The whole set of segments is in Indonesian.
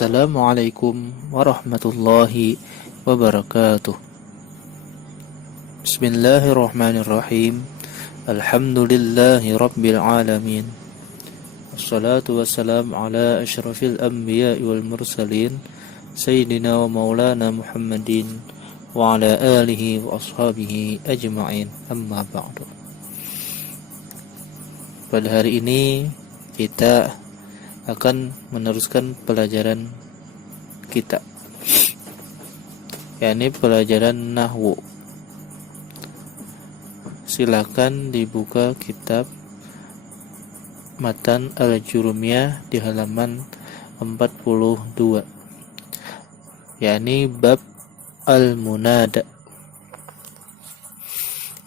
Assalamualaikum warahmatullahi wabarakatuh. Bismillahirrahmanirrahim. Alhamdulillahi rabbil alamin. Wassalatu wassalamu ala asyrafil anbiya'i wal mursalin Sayyidina wa maulana Muhammadin wa ala alihi wa ashabihi ajma'in. Amma ba'du. Pada hari ini kita akan meneruskan pelajaran kita, yakni pelajaran nahwu. Silakan dibuka kitab Matan Al-Jurumiyah di halaman 42, yakni bab al-munada.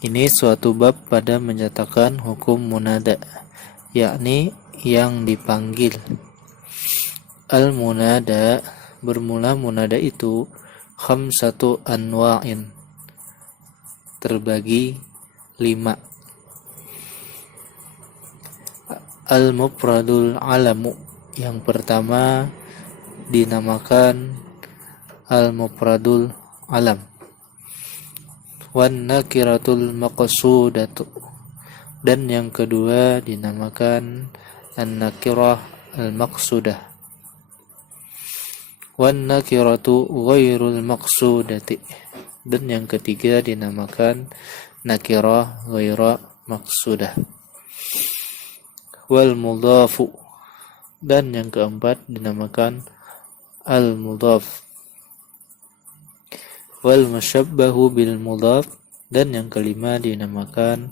Ini suatu bab pada menyatakan hukum munada, yakni yang dipanggil. Al-munada, bermula munada itu khamsatu anwa'in, terbagi 5. Al-mufradul alamu, yang pertama dinamakan al-mufradul alam. Wan nakiratul maqsudatu, dan yang kedua dinamakan an-nakirah al-maqsudah. Wan nakiratu ghairul maqsudati, dan yang ketiga dinamakan nakirah ghaira maqsudah. Wal mudhafu, dan yang keempat dinamakan al-mudhaf. Wal mushabbahu bil mudhaf, dan yang kelima dinamakan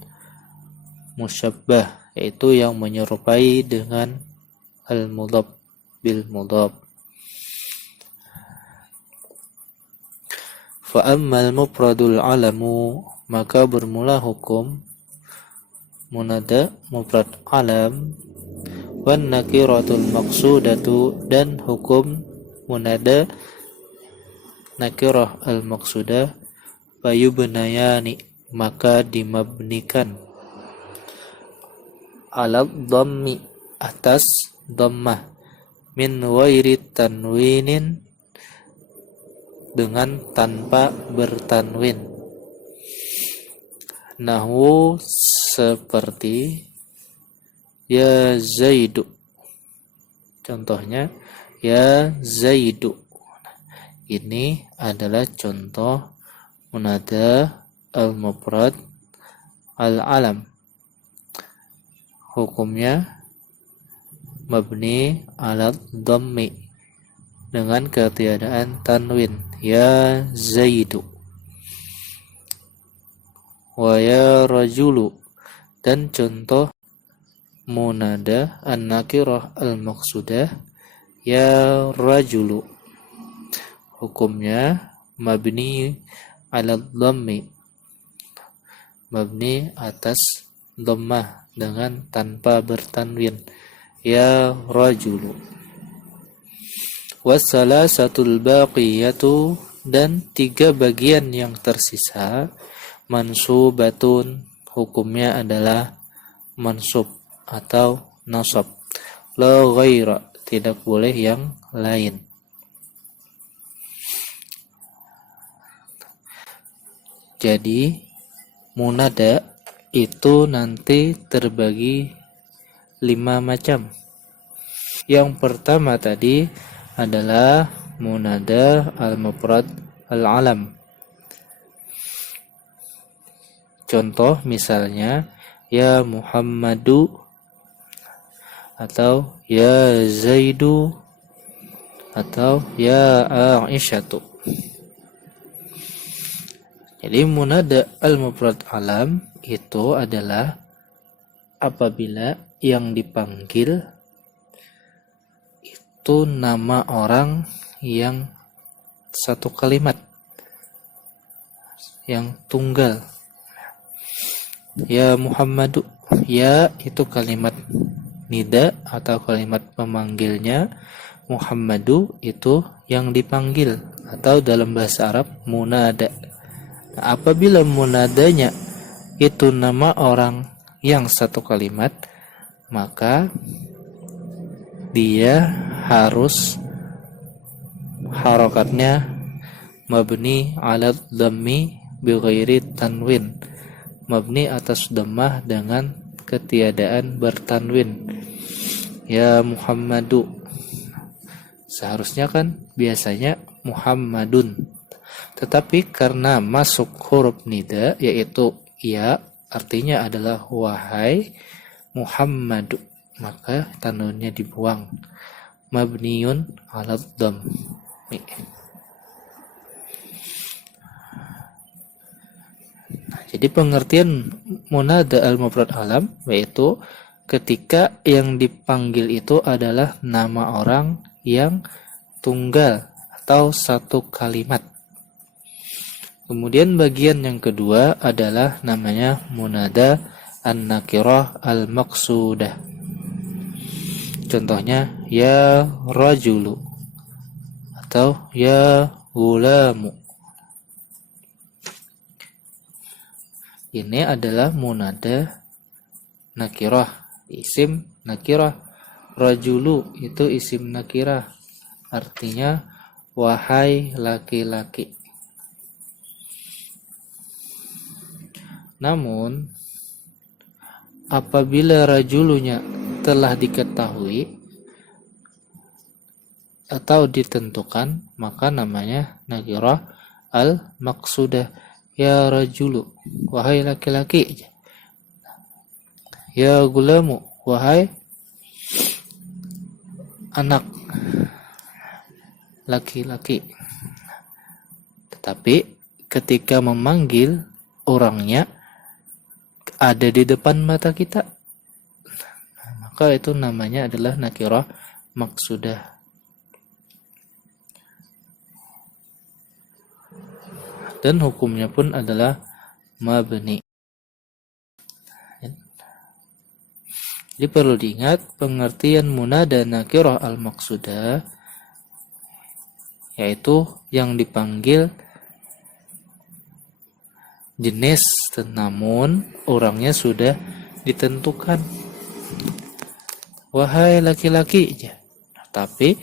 musyabbah, yaitu yang menyerupai dengan al-mudhaf bil mudhaf. Fa ammal mufradul alamu, maka bermula hukum munada mufrad alam, wan nakiratul maqsudatu, dan hukum munada nakirah al-maqsudah, fayubnayani, maka dimabnikan ala dhammi, atas dhammah, min ghairi tanwinin, dengan tanpa bertanwin. Nahwu seperti ya Zaidu, contohnya ya Zaidu. Ini adalah contoh munada al-mufrad al-alam. Hukumnya mabni ala dhammi, dengan ketiadaan tanwin, ya Zaidu. Wa ya rajulu, dan contoh munada an-nakirah al-maqsudah, ya rajulu. Hukumnya mabni ala dhammi, mabni atas dhammah dengan tanpa bertanwin, ya rajulu. Wassalasatul baqiyatu, dan 3 bagian yang tersisa mansubatun, hukumnya adalah mansub atau nasab. La ghaira, tidak boleh yang lain. Jadi munada itu nanti terbagi 5 macam. Yang pertama tadi adalah munada al-mufrad al-alam. Contoh misalnya ya Muhammadu, atau ya Zaidu, atau ya Aisyatu. Jadi munada al-mufrad alam itu adalah apabila yang dipanggil itu nama orang yang satu kalimat, yang tunggal. Ya Muhammadu, ya itu kalimat nida atau kalimat pemanggilnya, Muhammadu itu yang dipanggil, atau dalam bahasa Arab munada. Nah, apabila munadanya itu nama orang yang satu kalimat, maka dia harus harokatnya mabni ala dhammi bi ghairi tanwin, mabni atas dhammah dengan ketiadaan bertanwin. Ya Muhammadu, seharusnya kan biasanya Muhammadun, tetapi karena masuk huruf nida yaitu ya, artinya adalah wahai Muhammadu, maka tanwinnya dibuang, mabniun ala dhamm. Jadi pengertian munada al-mufrad alam yaitu ketika yang dipanggil itu adalah nama orang yang tunggal atau satu kalimat. Kemudian bagian yang kedua adalah namanya munada an-nakirah al-maqsudah. Contohnya ya rajulu atau ya gulamu. Ini adalah munada nakirah, isim nakirah. Rajulu itu isim nakirah, artinya wahai laki-laki. Namun apabila rajulunya telah diketahui atau ditentukan, maka namanya nakirah al-maqsudah. Ya rajulu, wahai laki-laki. Ya gulamu, wahai anak laki-laki. Tetapi ketika memanggil orangnya ada di depan mata kita, maka itu namanya adalah nakirah maqsudah. Dan hukumnya pun adalah mabni. Jadi perlu diingat pengertian munada nakirah al-maqsudah yaitu yang dipanggil jenis namun orangnya sudah ditentukan. Wahai laki-laki, tapi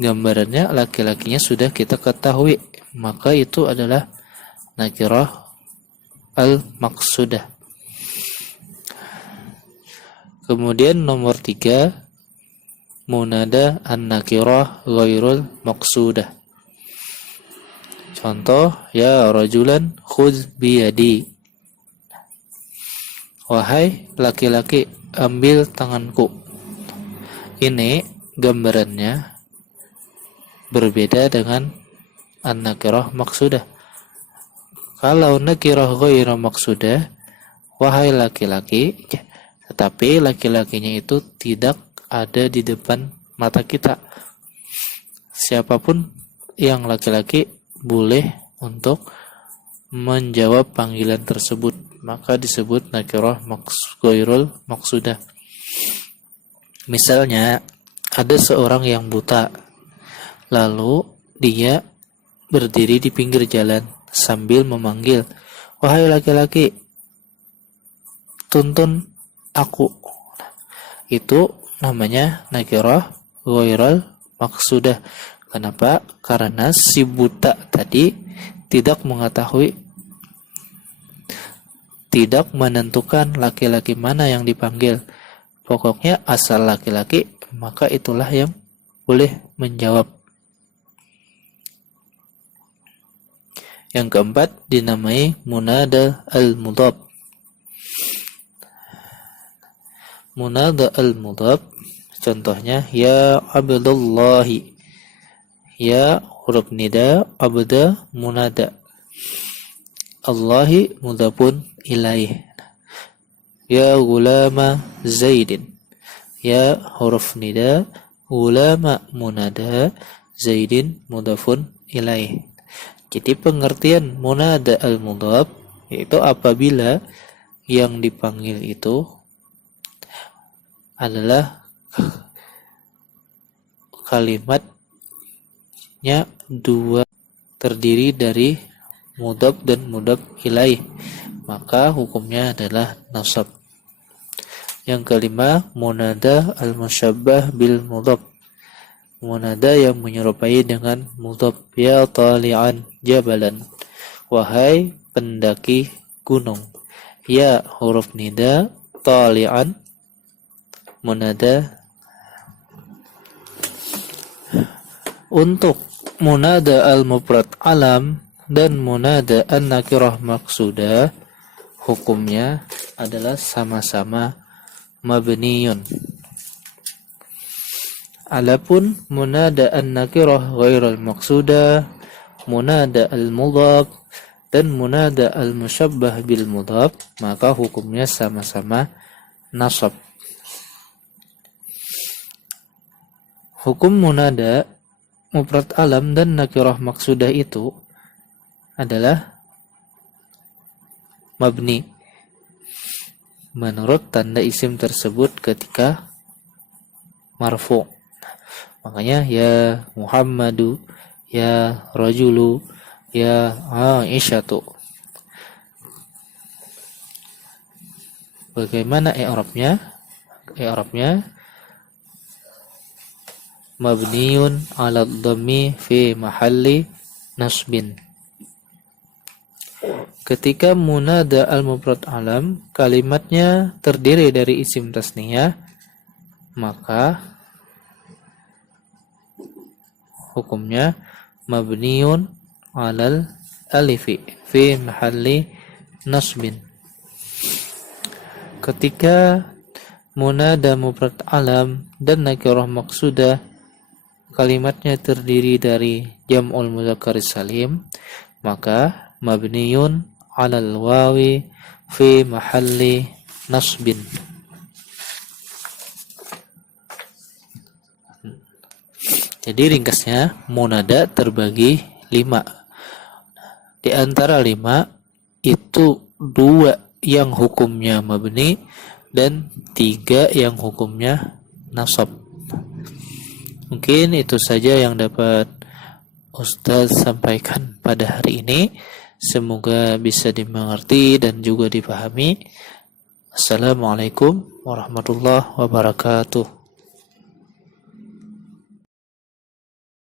gambarannya laki-lakinya sudah kita ketahui, maka itu adalah nakirah al-maqsudah. Kemudian nomor 3, munada an-nakirah ghairul maqsudah. Contoh, ya rajulan khudh biyadi. Wahai laki-laki, ambil tanganku. Ini gambarannya berbeda dengan an-nakirah maqsudah. Kalau nakirah ghairu maqsudah, wahai laki-laki, tetapi laki-lakinya itu tidak ada di depan mata kita. Siapapun yang laki-laki boleh untuk menjawab panggilan tersebut, maka disebut nakirah ghairul maqsudah. Misalnya ada seorang yang buta, lalu dia berdiri di pinggir jalan sambil memanggil, wahai laki-laki, tuntun aku. Itu namanya nakirah ghairul maqsudah. Kenapa? Karena si buta tadi tidak mengetahui, tidak menentukan laki-laki mana yang dipanggil. Pokoknya asal laki-laki, maka itulah yang boleh menjawab. Yang keempat dinamai munada al-mudhaf. Munada al-mudhaf contohnya ya Abdullahi. Ya huruf nida, abda munada. Allahi mudhafun ilaih. Ya gulama Zaidin. Ya huruf nida, gulama munada, Zaidin mudhafun ilaih. Jadi pengertian munada al-mudhaf yaitu apabila yang dipanggil itu adalah kalimatnya dua, terdiri dari mudhaf dan mudhaf ilaih, maka hukumnya adalah nasab. Yang kelima, munada al-musyabbah bil mudhaf. munada yang menyerupai dengan mudhaf. Ya tali'an jabalan, wahai pendaki gunung. Ya huruf nida, tali'an munada. Untuk munada al-mufrad alam dan munada an-nakirah maqsudah, hukumnya adalah sama-sama mabniyun. Adapun munada an-nakirah ghairal maqsudah, munada al-mudhaf dan munada al-musyabbah bil mudhaf, maka hukumnya sama-sama nasab. Hukum munada mufrad alam dan nakirah maqsudah itu adalah mabni menurut tanda isim tersebut ketika marfu. Makanya ya Muhammadu, ya rajulu, ya Aisyatu. Bagaimana i'rabnya? I'rabnya mabniun 'ala dhammi fi mahalli nasbin. Ketika munada al-mufrad alam kalimatnya terdiri dari isim tasniyah, maka hukumnya mabniun 'alal alifi fi mahalli nasbin. Ketika munada mufrad alam dan nakirah maqsudah kalimatnya terdiri dari jam'ul mudzakkar salim, maka mabniyun 'alal wawi fi mahalli nasbin. Jadi ringkasnya munada terbagi 5. Di antara 5 itu 2 yang hukumnya mabni dan 3 yang hukumnya nasab. Mungkin itu saja yang dapat Ustaz sampaikan pada hari ini. Semoga bisa dimengerti dan juga dipahami. Assalamualaikum warahmatullahi wabarakatuh.